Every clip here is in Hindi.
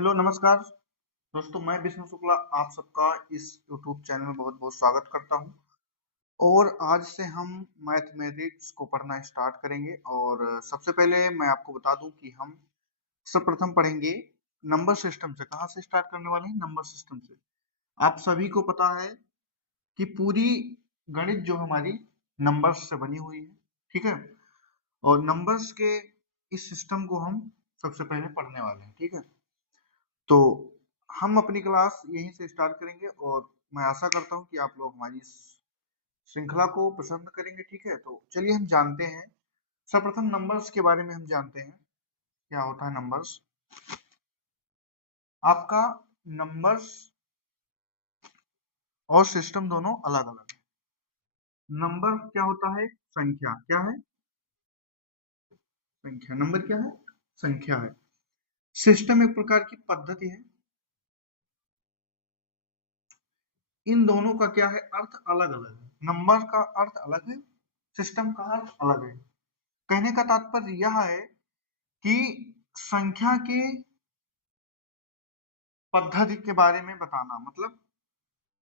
हेलो नमस्कार दोस्तों, मैं विष्णु शुक्ला आप सबका इस YouTube चैनल में बहुत बहुत स्वागत करता हूं। और आज से हम मैथमेटिक्स को पढ़ना स्टार्ट करेंगे। और सबसे पहले मैं आपको बता दूं कि हम सर्वप्रथम पढ़ेंगे नंबर सिस्टम से। कहाँ से स्टार्ट करने वाले हैं? नंबर सिस्टम से। आप सभी को पता है कि पूरी गणित जो हमारी नंबर्स से बनी हुई है, ठीक है। और नंबर्स के इस सिस्टम को हम सबसे पहले पढ़ने वाले हैं, ठीक है। तो हम अपनी क्लास यहीं से स्टार्ट करेंगे और मैं आशा करता हूँ कि आप लोग हमारी इस श्रृंखला को पसंद करेंगे, ठीक है। तो चलिए हम जानते हैं, सर्वप्रथम नंबर्स के बारे में हम जानते हैं क्या होता है नंबर्स। आपका नंबर्स और सिस्टम दोनों अलग अलग है। नंबर क्या होता है? संख्या। क्या है? संख्या। नंबर क्या है? संख्या है। सिस्टम एक प्रकार की पद्धति है। इन दोनों का क्या है? अर्थ अलग अलग है। नंबर का अर्थ अलग है, सिस्टम का अर्थ अलग है। कहने का तात्पर्य यह है कि संख्या के पद्धति के बारे में बताना, मतलब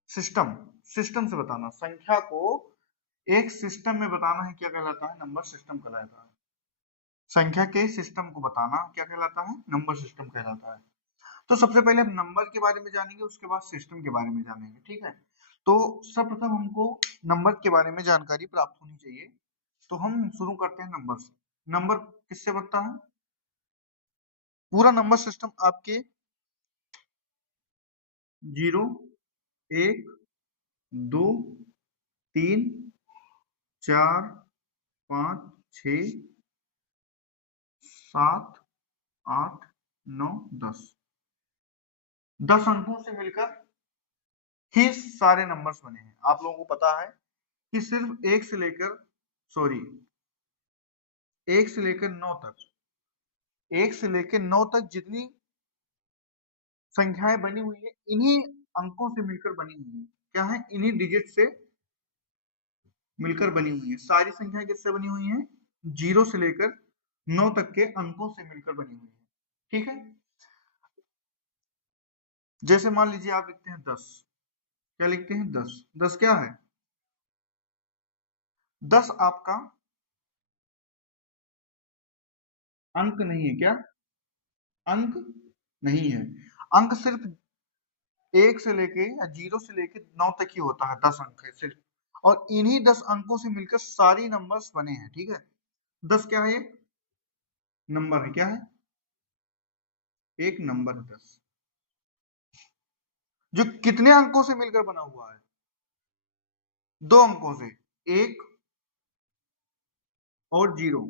सिस्टम सिस्टम से बताना। संख्या को एक सिस्टम में बताना है, क्या कहलाता है? नंबर सिस्टम कहलाता है। संख्या के सिस्टम को बताना क्या कहलाता है? नंबर सिस्टम कहलाता है। तो सबसे पहले हम नंबर के बारे में जानेंगे, उसके बाद सिस्टम के बारे में जानेंगे, ठीक है। तो सर्वप्रथम हमको नंबर के बारे में जानकारी प्राप्त होनी चाहिए। तो हम शुरू करते हैं नंबर से। नंबर किससे बनता है? पूरा नंबर सिस्टम आपके 0, 1, 2, 3, 4, 5, 6, 7, 8, 9, 10। 10 अंकों से मिलकर ही सारे नंबर्स बने हैं। आप लोगों को पता है कि सिर्फ एक से लेकर 9 तक, 1 से लेकर 9 तक जितनी संख्याएं बनी हुई है, इन्हीं अंकों से मिलकर बनी हुई है। क्या है? इन्हीं डिजिट से मिलकर बनी हुई है। सारी संख्याएं किससे बनी हुई हैं? 0 से लेकर 9 तक के अंकों से मिलकर बनी हुई है, ठीक है। जैसे मान लीजिए आप लिखते हैं 10। क्या लिखते हैं? 10। 10 क्या है? 10 आपका अंक नहीं है। क्या? अंक नहीं है। अंक सिर्फ 1 से लेके या 0 से लेके 9 तक ही होता है। 10 अंक है सिर्फ। और इन्हीं 10 अंकों से मिलकर सारी नंबर्स बने हैं, ठीक है। 10 क्या है? नंबर है। क्या है? एक नंबर है 10, जो कितने अंकों से मिलकर बना हुआ है? 2 अंकों से, 1 और 0।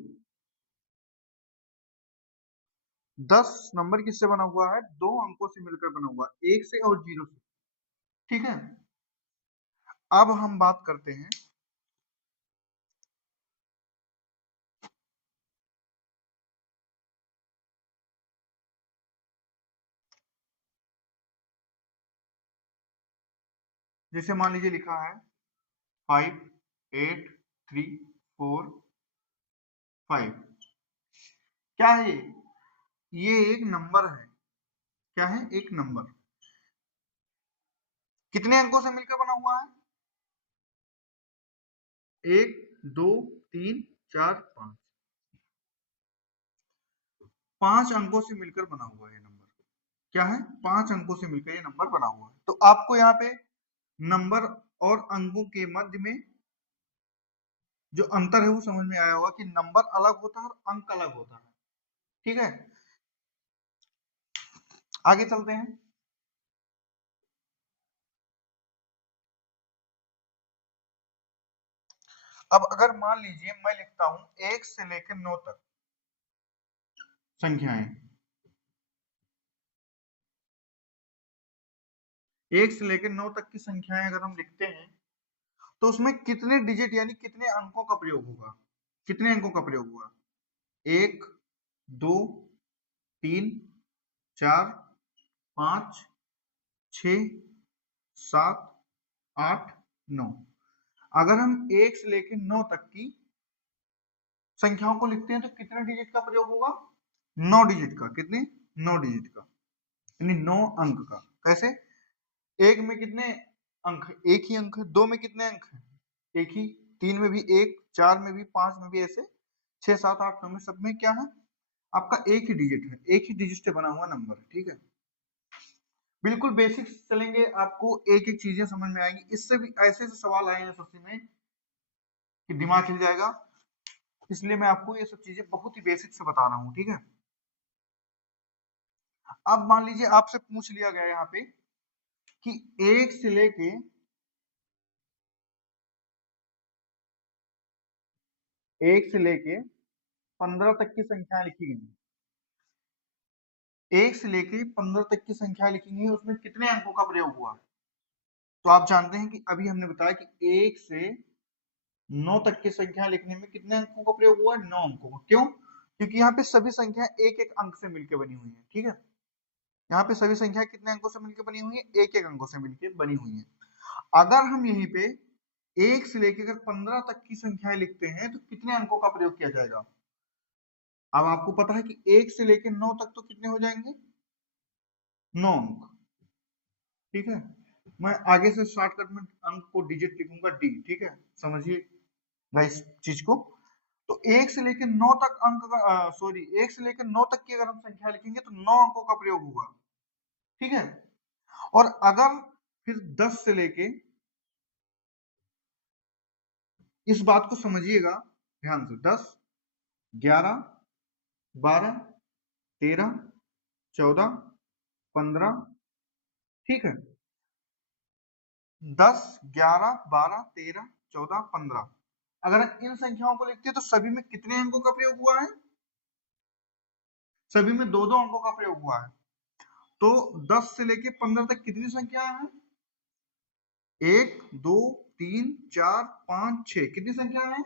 10 नंबर किससे बना हुआ है? 2 अंकों से मिलकर बना हुआ है, 1 से और 0 से, ठीक है। अब हम बात करते हैं जैसे मान लीजिए लिखा है 5, 8, 3, 4, 5। क्या है ये? एक नंबर है। क्या है? एक नंबर। कितने अंकों से मिलकर बना हुआ है? 1, 2, 3, 4, 5। 5 अंकों से मिलकर बना हुआ है ये नंबर। क्या है? 5 अंकों से मिलकर ये नंबर बना हुआ है। तो आपको यहाँ पे नंबर और अंकों के मध्य में जो अंतर है वो समझ में आया होगा कि नंबर अलग होता है और अंक अलग होता है, ठीक है। आगे चलते हैं। अब अगर मान लीजिए मैं लिखता हूं 1 से लेकर 9 तक संख्याएं। 1 से लेकर 9 तक की संख्याएं अगर हम लिखते हैं तो उसमें कितने डिजिट यानी कितने अंकों का प्रयोग होगा? कितने अंकों का प्रयोग होगा? 1, 2, 3, 4, 5, 6, 7, 8, 9। अगर हम 1 से लेकर 9 तक की संख्याओं को लिखते हैं तो कितने डिजिट का प्रयोग होगा? 9 डिजिट का। कितने? 9 डिजिट का। यानी 9 अंक का। कैसे? एक में कितने अंक? एक ही अंक है। दो में कितने अंक हैं? एक ही। तीन में भी एक, चार में भी, पांच में भी, ऐसे 6, 7, 8, 9 में सब में क्या है? आपका एक ही डिजिट है, एक ही डिजिट से बना हुआ नंबर है। ठीक है, बिल्कुल बेसिक्स चलेंगे, आपको एक एक चीजें समझ में आएंगी। इससे भी ऐसे ऐसे सवाल आए हैं सच्ची में कि दिमाग हिल जाएगा, इसलिए मैं आपको ये सब चीजें बहुत ही बेसिक से बता रहा हूँ। ठीक है, अब मान लीजिए आपसे पूछ लिया गया यहाँ पे कि एक से लेके 15 तक की संख्या लिखी गई है। 1 से लेके 15 तक की संख्या लिखी गई है, उसमें कितने अंकों का प्रयोग हुआ? तो आप जानते हैं कि अभी हमने बताया कि 1 से 9 तक की संख्या लिखने में कितने अंकों का प्रयोग हुआ है? 9 अंकों का। क्यों? क्योंकि यहाँ पे सभी संख्या एक एक अंक से मिलकर बनी हुई है। ठीक है, यहाँ पे सभी संख्या कितने अंकों से मिलकर बनी हुई है? एक एक अंकों से मिलकर बनी हुई है। अगर हम यहीं पे 1 से लेकर अगर 15 तक की संख्याएं लिखते हैं तो कितने अंकों का प्रयोग किया जाएगा? अब आपको पता है कि 1 से लेकर 9 तक तो कितने हो जाएंगे? 9 अंक। ठीक है, मैं आगे से शॉर्टकट में अंक को डिजिट लिखूंगा डी। ठीक है, समझिए इस चीज को। तो 1 से लेकर 9 तक अंक, सॉरी, 1 से लेकर 9 तक की अगर हम संख्या लिखेंगे तो 9 अंकों का प्रयोग होगा। ठीक है, और अगर फिर 10 से लेके, इस बात को समझिएगा ध्यान से, 10, 11, 12, 13, 14, 15। ठीक है, 10, 11, 12, 13, 14, 15, अगर इन संख्याओं को लिखते हैं तो सभी में कितने अंकों का प्रयोग हुआ है? सभी में दो दो अंकों का प्रयोग हुआ है। तो 10 से लेके 15 तक कितनी संख्या है? 1, 2, 3, 4, 5, 6। कितनी संख्या है?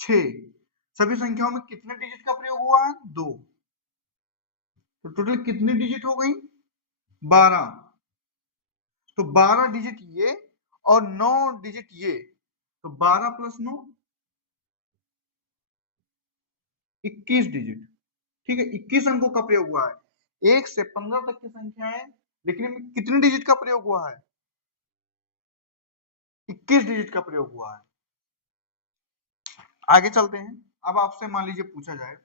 6। सभी संख्याओं में कितने डिजिट का प्रयोग हुआ है? 2। तो टोटल कितनी डिजिट हो गई? 12। तो 12 डिजिट ये और 9 डिजिट ये, तो 12 प्लस 9 21 डिजिट। ठीक है, 21 अंकों का प्रयोग हुआ है। 1 से 15 तक की संख्याएं लिखने में कितने डिजिट का प्रयोग हुआ है? 21 डिजिट का प्रयोग हुआ है। आगे चलते हैं। अब आपसे मान लीजिए पूछा जाए,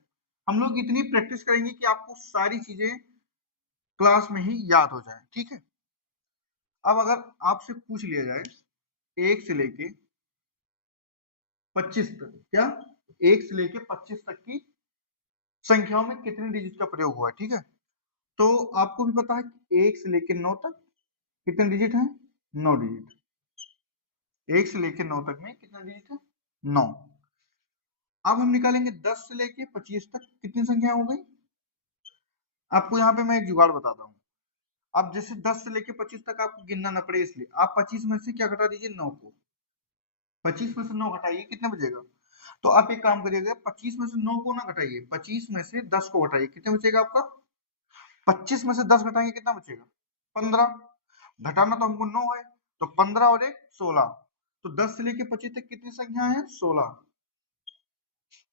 हम लोग इतनी प्रैक्टिस करेंगे कि आपको सारी चीजें क्लास में ही याद हो जाए। ठीक है, अब अगर आपसे पूछ लिया जाए 1 से लेके 25 तक, क्या 1 से लेके 25 तक की संख्याओं में कितने डिजिट का प्रयोग हुआ है? ठीक है, तो आपको भी पता है कि 1 से लेके 9 तक कितने डिजिट हैं? 9 डिजिट। 1 से लेके 9 तक में कितने डिजिट है? 9। अब हम निकालेंगे 10 से लेके 25 तक कितनी संख्या हो गई? आपको यहाँ पे मैं एक जुगाड़ बताता हूँ। अब जैसे 10 से लेके 25 तक आपको गिनना न पड़े, इसलिए आप 25 में से क्या घटा दीजिए? 9 को। 25 में से 9 घटाइए, कितना बचेगा? तो आप एक काम करिएगा, 25 में से 9 को ना घटाइए, 25 में से 10 को घटाइए, कितने बचेगा आपका? 25 में से 10 घटाएंगे कितना बचेगा? 15। घटाना तो हमको 9 है, तो 15 और 1 16। तो 10 से लेके 25 तक कितनी संख्या है? 16।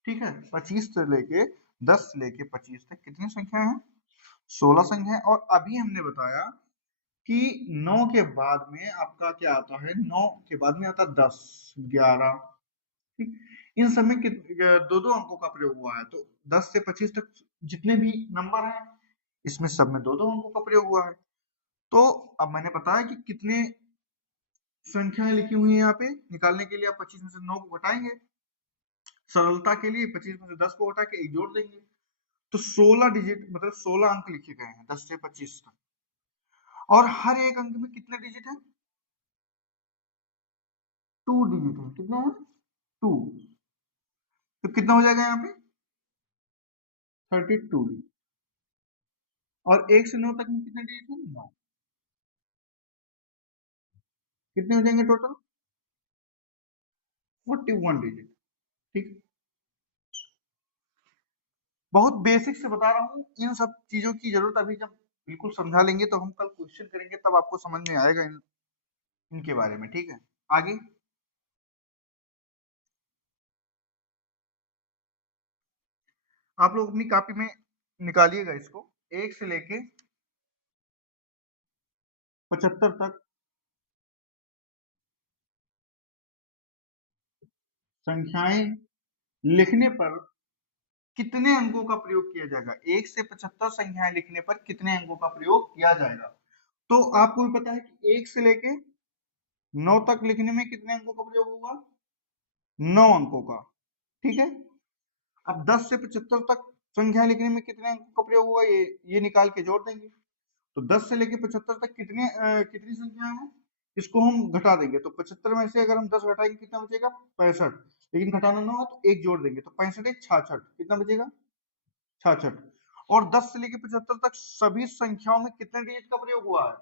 ठीक है, 25 से लेके 10 से लेके 25 तक कितनी संख्या है? 16 संख्या है। और अभी हमने बताया कि 9 के बाद में आपका क्या आता है? 9 के बाद में आता है 10, 11। ठीक, इन सब में दो दो अंकों का प्रयोग हुआ है। तो 10 से 25 तक जितने भी नंबर हैं, इसमें सब में दो दो अंकों का प्रयोग हुआ है। तो अब मैंने बताया कि कितने संख्याएं लिखी हुई है यहाँ पे। निकालने के लिए आप 25 में से 9 को घटाएंगे, सरलता के लिए 25 में से 10 को घटा के 1 जोड़ देंगे, तो 16 डिजिट, मतलब 16 अंक लिखे गए हैं 10 से 25 तक। और हर एक अंक में कितने डिजिट है? 2 डिजिट है। कितने हैं? 2। तो कितना हो जाएगा यहाँ पे? 32 डिजिट। और 1 से 9 तक में कितने डिजिट है? 9। कितने हो जाएंगे टोटल? 41 डिजिट। ठीक, बहुत बेसिक से बता रहा हूँ। इन सब चीजों की जरूरत अभी जब बिल्कुल समझा लेंगे तो हम कल क्वेश्चन करेंगे, तब आपको समझ में आएगा इनके बारे में। ठीक है, आगे आप लोग अपनी कॉपी में निकालिएगा इसको। 1 से लेके 75 तक संख्याएं लिखने पर कितने अंकों का प्रयोग किया जाएगा? 1 से 75 संख्याएं लिखने पर कितने अंकों का प्रयोग किया जाएगा? तो आपको भी पता है कि 1 से लेके 9 तक लिखने में कितने अंकों का प्रयोग होगा? 9 अंकों का। ठीक है। अब 10 से 75 तक संख्या लिखने में कितने अंकों का प्रयोग होगा? ये निकाल के जोड़ देंगे। तो 10 से लेके 75 तक कितनी संख्या है? इसको हम घटा देंगे। तो 75 में से अगर हम 10 घटाएंगे कितना बचेगा? 65। लेकिन घटाना ना हो तो एक जोड़ देंगे, तो 65 एक 66। कितना बचेगा? 66। और 10 से लेके 75 तक सभी संख्याओं में कितने डिजिट का प्रयोग हुआ है?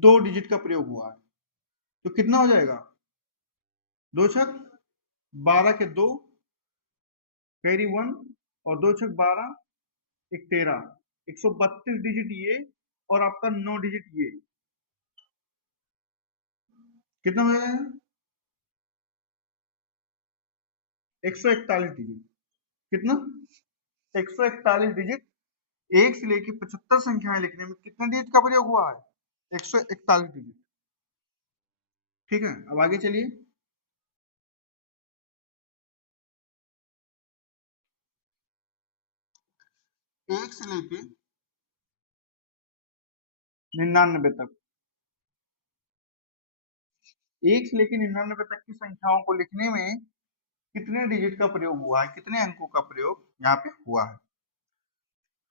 2 डिजिट का प्रयोग हुआ है। तो कितना हो जाएगा? 2 छक 12 के 2 कैरी 1 और 2 छक 12 एक 13, 132 डिजिट ये और आपका 9 डिजिट ये। कितना हो जाएगा? 141 डिजिट। कितना? 141 डिजिट। 1 से लेके 75 संख्याएं लिखने में कितने डिजिट का प्रयोग हुआ है? 141 डिजिट। ठीक है, अब आगे चलिए। 1 से लेके 99 तक, 1 से लेके 99 तक की संख्याओं को लिखने में कितने डिजिट का प्रयोग हुआ है? कितने अंकों का प्रयोग यहाँ पे हुआ है?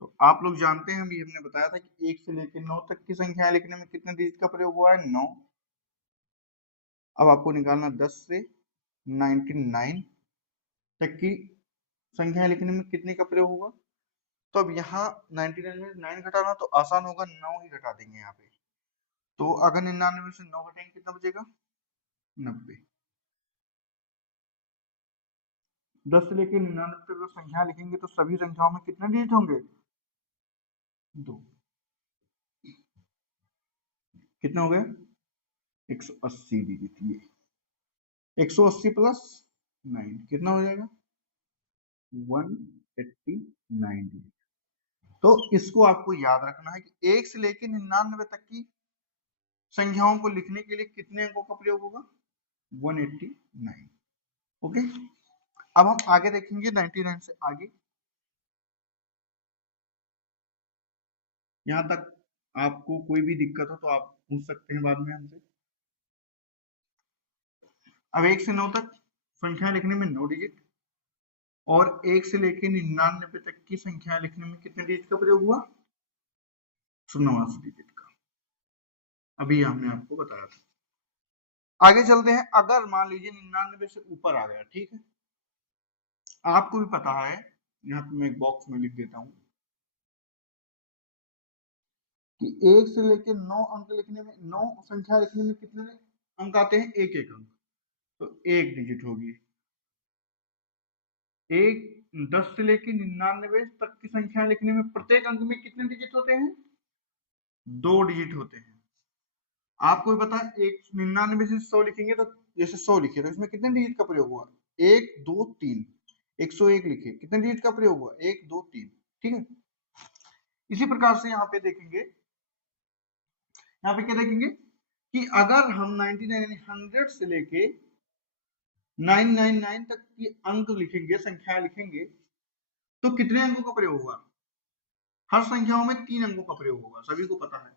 तो आप लोग जानते हैं, अभी हमने बताया था कि 1 से लेके 9 तक की संख्याएं लिखने में कितने डिजिट का प्रयोग हुआ है? 9। अब आपको निकालना 10 से 99 तक की संख्या लिखने में कितने का प्रयोग होगा? तो अब यहाँ 99 में 9 घटाना तो आसान होगा, 9 ही घटा देंगे यहाँ पे। तो अगर 99 से 9 घटाएंगे कितना बचेगा? 90। 10 से लेकर 99 तक जो संख्या लिखेंगे तो सभी संख्याओं में कितने डिजिट होंगे? 2। कितना हो गया? 180 डिजिट। ये 180 प्लस 9 कितना हो जाएगा? 189 डिजिट। तो इसको आपको याद रखना है कि 1 से लेकर 99 तक की संख्याओं को लिखने के लिए कितने अंकों का प्रयोग होगा? 189। ओके। अब हम आगे देखेंगे 99 से आगे। यहाँ तक आपको कोई भी दिक्कत हो तो आप पूछ सकते हैं बाद में हमसे। अब 1 से 9 तक संख्या लिखने में 9 डिजिट और 1 से लेकर 99 तक की संख्या लिखने में कितने डिजिट का प्रयोग हुआ? 89 डिजिट का। अभी हमने आपको बताया था। आगे चलते हैं। अगर मान लीजिए 99 से ऊपर आ गया, ठीक है, आपको भी पता है, यहाँ पे मैं एक बॉक्स में लिख देता हूँ कि 1 से लेकर 9 अंक लिखने में, 9 संख्या लिखने में कितने अंक आते हैं? एक एक अंक। तो एक डिजिट होगी। एक 10 से लेकर 99 तक की संख्या लिखने में प्रत्येक अंक में कितने डिजिट होते हैं? 2 डिजिट होते हैं। आपको भी पता है, एक 99 से 100 लिखेंगे तो जैसे 100 लिखे तो इसमें कितने डिजिट का प्रयोग हुआ? 1 2 3। 101 लिखे, कितने डिजिट का प्रयोग हुआ? 1 2 3। ठीक है। इसी प्रकार से यहाँ पे देखेंगे, यहाँ पे क्या देखेंगे कि अगर हम 99 100 से लेके 999 तक की अंक लिखेंगे, संख्या लिखेंगे, तो कितने अंकों का प्रयोग होगा? हर संख्याओं में 3 अंकों का प्रयोग होगा, सभी को पता है।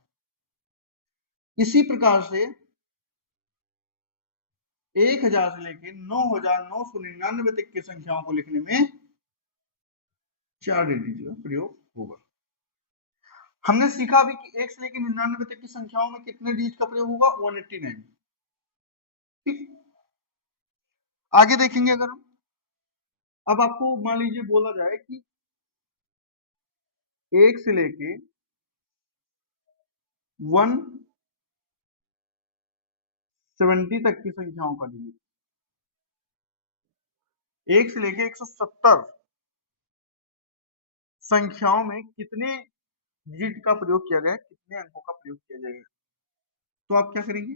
इसी प्रकार से 1000 से लेके 9999 तक की संख्याओं को लिखने में 4 डिजिट का प्रयोग होगा। हमने सीखा भी कि 1 से लेकर 99 तक की संख्याओं में कितने डिजिट का प्रयोग होगा? 189। ठीक। आगे देखेंगे अगर हम, अब आपको मान लीजिए बोला जाए कि 1 से लेके 170 तक की संख्याओं का डिजिट, 1 से लेके 170 संख्याओं में कितने डिजिट का प्रयोग किया गया, कितने अंकों का प्रयोग किया जाएगा? तो आप क्या करेंगे?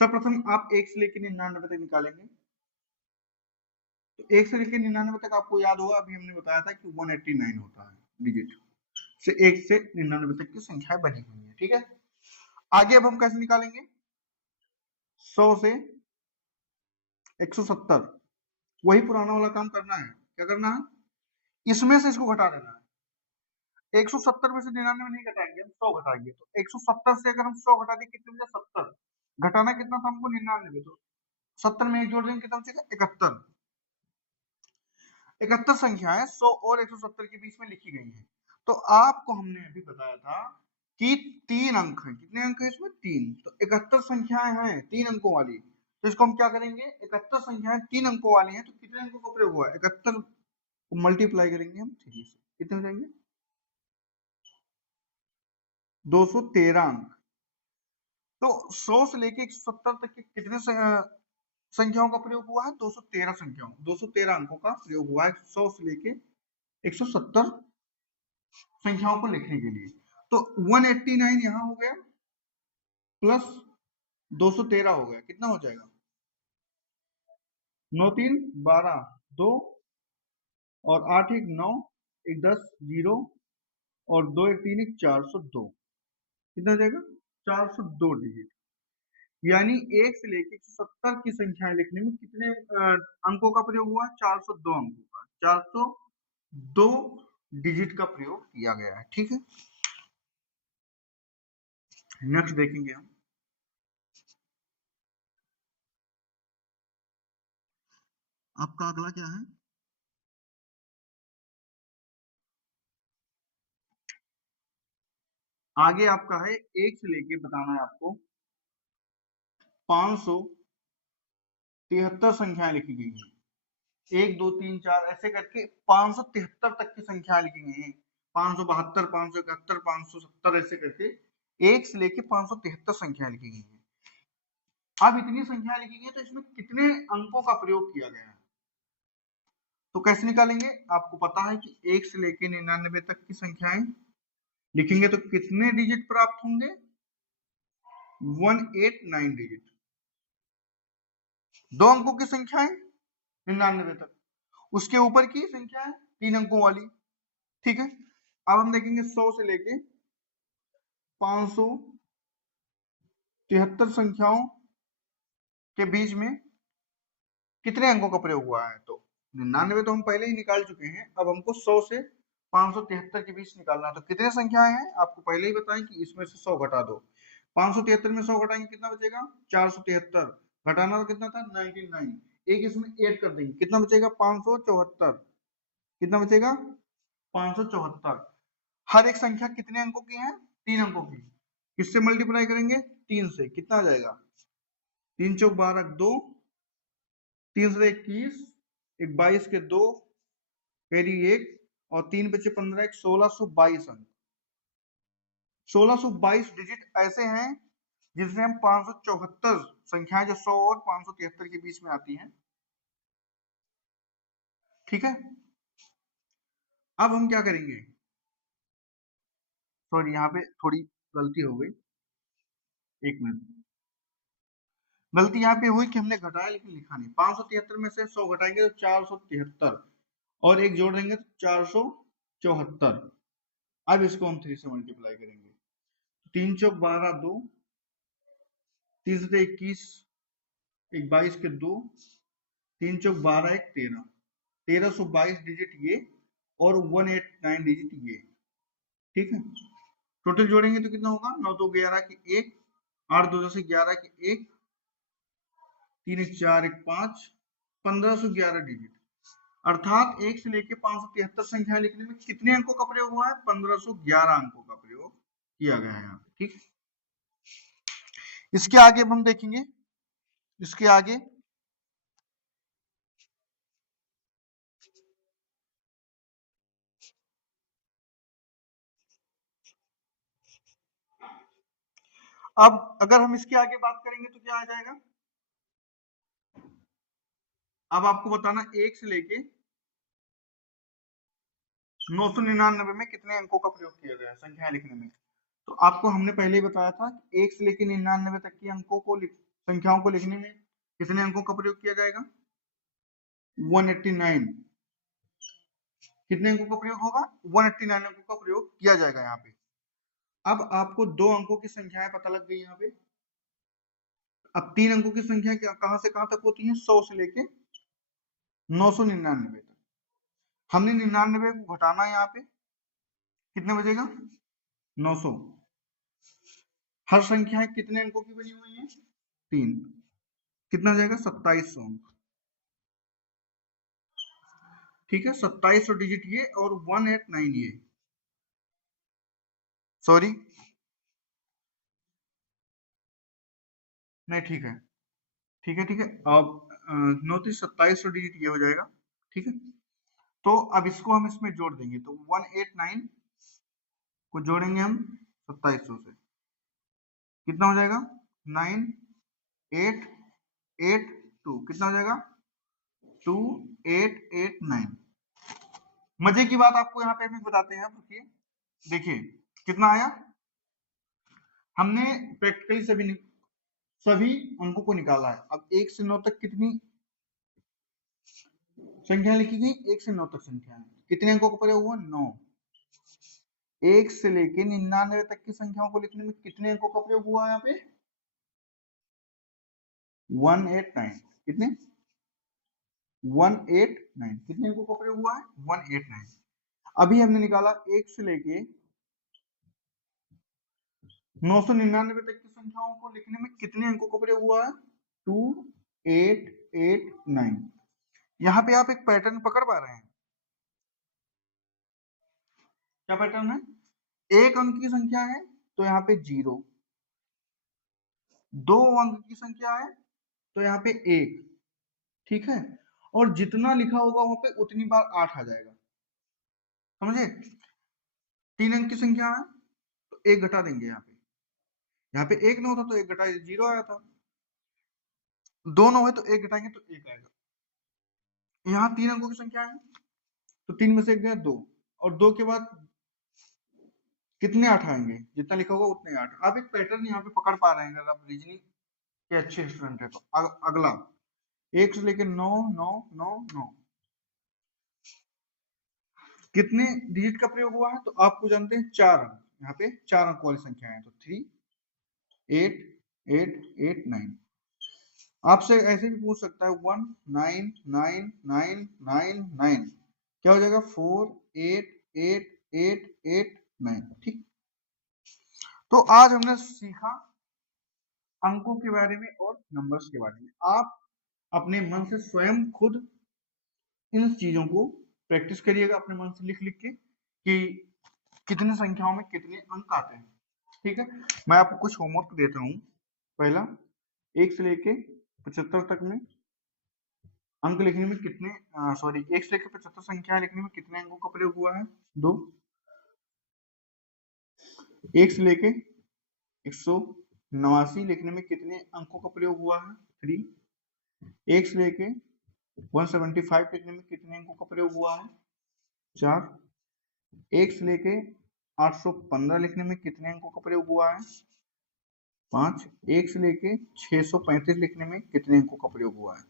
सर्वप्रथम आप 1 से लेकर 99 तक निकालेंगे। तो 1 से लेकर 99 तक आपको याद होगा, अभी हमने बताया था कि 189 होता है डिजिट। से 1 से 99 तक की संख्याएं बनी हुई है। ठीक है, आगे अब हम कैसे निकालेंगे? 100 से 170, वही पुराना वाला काम करना है। क्या करना है? इसमें से इसको घटा देना है। 170 में से 99 नहीं घटाएंगे, हम 100 घटाएंगे। तो 170 से अगर हम 100 घटा दें कितने बचे? 70। घटाना कितना था हमको? 99। तो 70 में एक जोड़ देंगे कितना बचेगा? 71। 71 संख्याएं 100 और 170 के बीच में लिखी गई हैं। तो आपको हमने अभी बताया था कि 3 अंक हैं। कितने अंक है इसमें? 3। तो 71 संख्याएं हैं 3 अंकों वाली। तो इसको हम क्या करेंगे? 71 संख्याएं 3 अंकों वाली हैं, तो कितने अंकों का प्रयोग हुआ है? 71 को मल्टीप्लाई करेंगे हम 3 से, कितने हो जाएंगे? 213 अंक। तो 100 से लेके 170 तक के कितने संख्याओं का प्रयोग हुआ है? 213 संख्याओं, 213 अंकों का प्रयोग हुआ है 100 से लेके 170 संख्याओं को लिखने के लिए। तो 189 यहाँ हो गया प्लस 213 हो गया, कितना हो जाएगा? 9 3 12, 2 और 8 1 9, 1 10 0 और 2 1 3 1 402, कितना हो जाएगा? 402 डिजिट। यानी 1 से लेके 170 की संख्याएं लिखने में कितने अंकों का प्रयोग हुआ? 402 अंकों का, 402 डिजिट का प्रयोग किया गया है। ठीक है, नेक्स्ट देखेंगे हम। आपका अगला क्या है? आगे आपका है 1 से लेके बताना है आपको 573 संख्याएं लिखी गई हैं। 1 2 3 4 ऐसे करके 573 तक की संख्याएं लिखी गई हैं। 572 571 570 ऐसे करके 1 से लेके 573 संख्याएं लिखी गई हैं। अब इतनी संख्याएं लिखी गई हैं, तो इसमें कितने अंकों का प्रयोग किया गया है? तो कैसे निकालेंगे? आपको पता है कि 1 से लेके 99 तक की संख्याएं लिखेंगे तो कितने डिजिट प्राप्त होंगे? 189 डिजिट। 2 अंकों की संख्याएं 99 तक, उसके ऊपर की संख्या है 3 अंकों वाली। ठीक है, अब हम देखेंगे 100 से लेके 573 संख्याओं के बीच में कितने अंकों का प्रयोग हुआ है? तो 99 तो हम पहले ही निकाल चुके हैं, अब हमको 100 से 573 के बीच निकालना है। तो कितने संख्याएं हैं आपको पहले ही बताएं कि इसमें से 100 घटा दो। 573 में 100 घटाएंगे कितना बचेगा? 473। घटाना तो कितना था? 99। एक इसमें ऐड कर देंगे, कितना बचेगा? 574। कितना बचेगा? 574। हर एक संख्या कितने अंकों की है? 3 अंकों की। किससे मल्टीप्लाई करेंगे? 3 से। कितना आ जाएगा? 3 चौक 12, 2, 3 से 21, एक 22 के 2, कैरी 1 और 3 बचे 15, एक 1622 अंक। 1622 डिजिट ऐसे हैं जिससे हम 574 संख्याएं जो 100 और 573 के बीच में आती हैं। ठीक है, अब हम क्या करेंगे? सॉरी, यहाँ पे थोड़ी गलती हो गई, एक मिनट। गलती यहाँ पे हुई कि हमने घटाया लेकिन लिखा नहीं। 573 में से 100 घटाएंगे तो 473 और एक जोड़ देंगे तो 474। अब इसको हम 3 से मल्टीप्लाई करेंगे। 3 चौक 12, 2, 3 से 21, एक 22 के 2, 3 चौक 12, एक 13, 1322 डिजिट ये और 189 डिजिट ये। ठीक है, टोटल जोड़ेंगे तो कितना होगा? 9 2 11 के 1, 8 2 10 11 के 1, 3 1 4 1 5, 1511 डिजिट। अर्थात 1 से लेके 573 संख्या लिखने में कितने अंकों का प्रयोग हुआ है? 1511 अंकों का प्रयोग किया गया है यहाँ पे। ठीक, इसके आगे हम देखेंगे, इसके आगे अब अगर हम इसके आगे बात करेंगे तो क्या आ जाएगा? अब आपको बताना 1 से लेके 999 में कितने अंकों का प्रयोग किया गया है संख्या लिखने में। तो आपको हमने पहले ही बताया था 1 से लेके 99 तक की अंकों को संख्याओं को लिखने में कितने अंकों का प्रयोग किया जाएगा? 189। कितने अंकों का प्रयोग होगा? 189 अंकों का प्रयोग किया जाएगा यहाँ पे। अब आपको 2 अंकों की संख्याएं पता लग गई यहाँ पे। अब 3 अंकों की संख्या कहां से कहां तक होती है? 100 से लेके 999 तक। हमने 99 को घटाना है यहाँ पे, कितने बचेगा? 900। हर संख्या कितने अंकों की बनी हुई है? 3। कितना हो जाएगा? 2700 अंक। ठीक है, 2700 डिजिट ये और 189 ये, सॉरी नहीं, ठीक है ठीक है ठीक है। अब 2700 डिजिट ये हो जाएगा। ठीक है, तो अब इसको हम इसमें जोड़ देंगे, तो 189 को जोड़ेंगे हम 2700 से, कितना हो जाएगा? 9882, कितना हो जाएगा? 2889। मजे की बात आपको यहाँ पे हम बताते हैं, रुकिए, देखिए कितना आया। हमने प्रैक्टिकली सभी अंकों को निकाला है। अब 1 से 9 तक कितनी संख्या लिखी गई? 1 से 9 तक संख्या है, कितने अंकों का प्रयोग हुआ? 9। 1 से लेके 99 तक की संख्याओं को लिखने में कितने अंकों का प्रयोग हुआ यहाँ पे? 189। कितने? 189। कितने अंकों का प्रयोग हुआ है? 189। अभी हमने निकाला 1 से लेके 999 तक की संख्याओं को लिखने में कितने अंकों का प्रयोग हुआ है? 2889। यहाँ पे आप एक पैटर्न पकड़ पा रहे हैं? क्या पैटर्न है? एक अंक की संख्या है तो यहाँ पे 0, 2 अंक की संख्या है तो यहाँ पे 1, ठीक है, और जितना लिखा होगा वहां पे उतनी बार 8 आ जाएगा, समझे? 3 अंक की संख्या है तो 1 घटा देंगे, यहाँ पे 1 9 था तो 1 घटा 0 आया था, 2 9 है तो 1 घटाएंगे तो 1 आएगा। यहाँ 3 अंकों की संख्या है तो 3 में से 1 गया 2, और 2 के बाद कितने 8 आएंगे? जितना लिखा होगा उतने 8। आप एक पैटर्न यहाँ पे पकड़ पा रहे हैं अगर आप रीजनिंग के अच्छे स्टूडेंट है तो। अगला 1 से लेकर 9 9 9 9 कितने डिजिट का प्रयोग हुआ है? तो आपको जानते हैं 4 अंक, यहाँ पे 4 अंक वाली संख्या है तो 3 8 8 8 9। आपसे ऐसे भी पूछ सकता है 1 9 9 9 9 9, क्या हो जाएगा? 4 8 8 8 8 9। ठीक, तो आज हमने सीखा अंकों के बारे में और नंबर्स के बारे में। आप अपने मन से स्वयं खुद इन चीजों को प्रैक्टिस करिएगा, अपने मन से लिख लिख के कि कितनी संख्याओं में कितने अंक आते हैं। ठीक है, मैं आपको कुछ होमवर्क देता हूँ। पहला, 1 से लेके 75 तक में अंक लिखने में कितने, सॉरी 1 से लेकर 75 संख्या लिखने में कितने अंकों का प्रयोग हुआ है? 2। 1 से लेके 189 लिखने में कितने अंकों का प्रयोग हुआ है? 3। 1 से लेके 175 लिखने में कितने अंकों का प्रयोग हुआ है? 4। 1 से लेके 815 लिखने में कितने अंकों का प्रयोग हुआ है? 5। 1 से लेके 635 लिखने में कितने अंकों का प्रयोग हुआ है?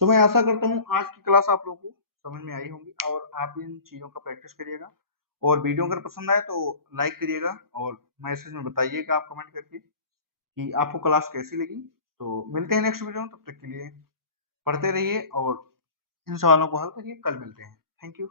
तो मैं आशा करता हूँ आज की क्लास आप लोगों को समझ में आई होगी और आप इन चीजों का प्रैक्टिस करिएगा। और वीडियो अगर पसंद आए तो लाइक करिएगा और मैसेज में बताइएगा आप कमेंट करके कि आपको क्लास कैसी लगी। तो मिलते हैं नेक्स्ट वीडियो में, तब तक के लिए पढ़ते रहिए और इन सवालों को हल करिए। कल मिलते हैं। Thank you.